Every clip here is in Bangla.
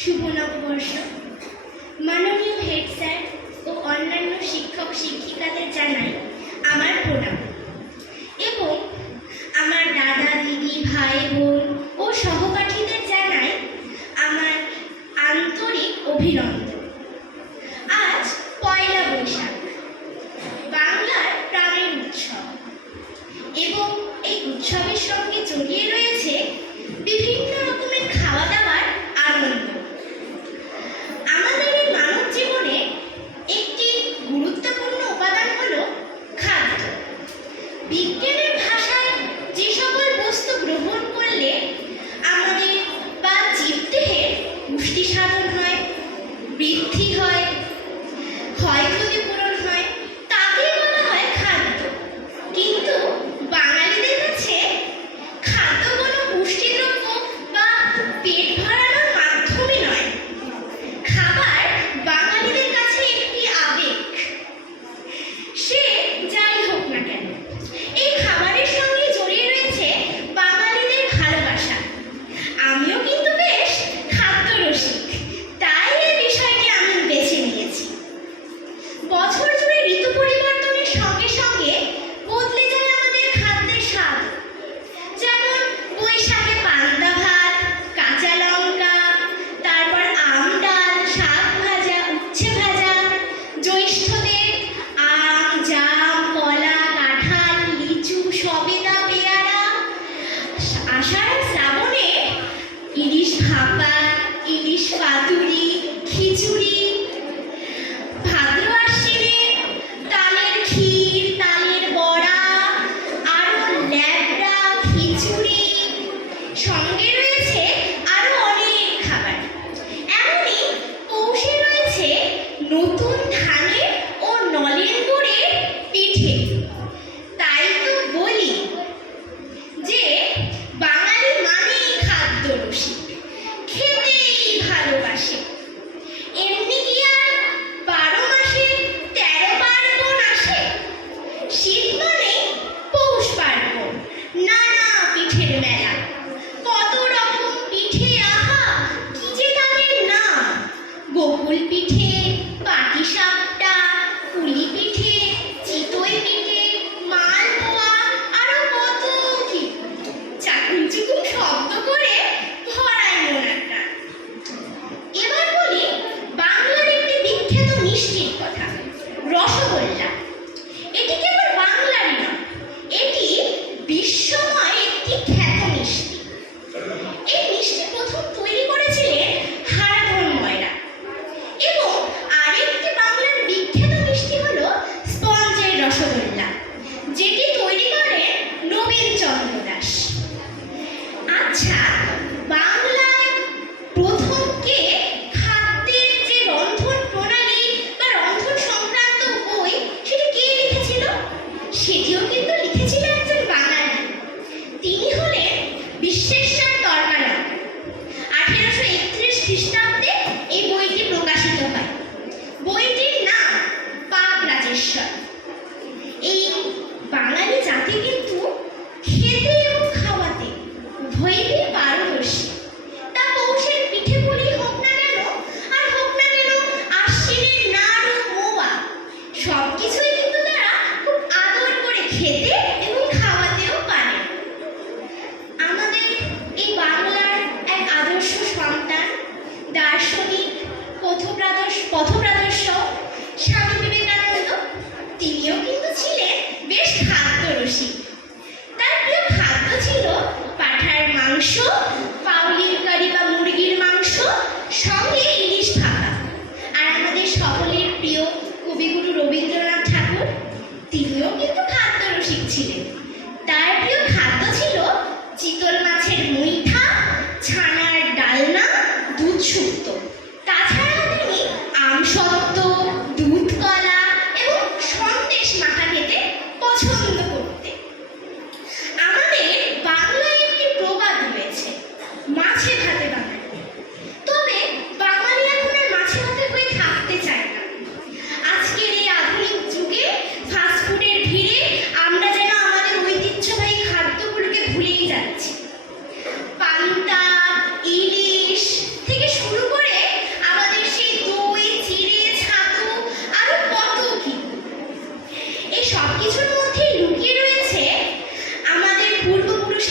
শুভ নববর্ষ। মাননীয় হেড স্যার ও অন্যান্য শিক্ষক শিক্ষিকাদের জানাই আমার প্রণাম এবং আমার দাদা দিদি ভাই বোন ও সহপাঠীদের জানাই আমার আন্তরিক অভিনন্দন। আজ পয়লা বৈশাখ, বাংলার প্রাণের উৎসব, এবং এই উৎসবের সঙ্গে জড়িয়ে রয়েছে বিভিন্ন রকমের খাওয়া দাওয়ার আনন্দ। আমাদের এই মানব জীবনে একটি গুরুত্বপূর্ণ উপাদান হলো খাদ্য। বিজ্ঞানের ভাষায় যে সকল বস্তু গ্রহণ করলে আমাদের বা জীবদেহের পুষ্টি সাধন হয়, বৃদ্ধি হয়, ক্ষয়ক্ষতি পূরণ হয়, তাকেই বলা হয় খাদ্য। কিন্তু বাঙালিদের কাছে খাদ্য কোনো পুষ্টিদ্রব্য বা পেট ভরানোর মাধ্যমই নয়। খাবার বাঙালিদের কাছে একটি আবেগ। সে যাই হোক না কেন, এই খাবারের সঙ্গে জড়িয়ে রয়েছে বাঙালিদের ভালোবাসা। আমিও কিন্তু বেশ খাদ্যরসিক, তাই এই বিষয়টি আমি বেছে নিয়েছি। বছর জুড়ে ঋতু পরিবর্তনের সঙ্গে সঙ্গে বদলে যায় আমাদের খাদ্যের স্বাদ। যেমন বৈশাখে পান্তা ভাত, কাঁচা লঙ্কা, তারপর আম ডাল, শাক ভাজা, উচ্ছে ভাজা। জ্যৈষ্ঠতে আম, জাম, কলা, কাঁঠাল, লিচু, সবেদা, পেয়ারা। আষাঢ় শ্রাবণে ইলিশ ভাপা, ইলিশ পাতুরি, খিচুড়ি। ভাদ্র আশ্বিনে তালের ক্ষীর, তালের বড়া, আরো ল্যাবড়া, খিচুড়ি। সঙ্গে রয়েছে আরো অনেক খাবার। এমনই পৌষে রয়েছে নতুন ধানের ও নলেন গুড়ের পিঠে। তাই তো বলি যে বাঙালি মানেই খাদ্যরসিক, খেতেই ভালোবাসে। এমনি কি আর 12 মাসে 13 পার্বণ আসে? শীত মানে পৌষ পার্বণ, নানা পিঠের মেলা। কত রকম পিঠে, আহা কি যে তাদের নাম! গোকুল পিঠে, পাটিসাপটা, পুলি পিঠে, চিতই পিঠে, মালপোয়া, আরো কত কি! চাকুম চুকুম শব্দ করে ভরায় মন একটা। এবার বলি বাংলার একটি বিখ্যাত মিষ্টির কথা, রসগোল্লা। এটি কেবল বাংলারই নয়, এটি বিশ্বময় একটি খ্যাত মিষ্টি। এই মিষ্টি প্রথম তৈরি করেছিলেন হারাধন ময়রা। এবং আরেকটি বাংলার বিখ্যাত মিষ্টি হলো স্পঞ্জের রসগোল্লা, যেটি তৈরি করেন নবীন চন্দ্র দাস। আচ্ছা, বাংলায় প্রথম কে খাদ্যের যে রন্ধন প্রণালী বা রন্ধন সংক্রান্ত বই সেটি কে লিখেছিল? সেটিও কিন্তু লিখেছিল একজন বাঙালি।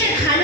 পরিবেশের ভালো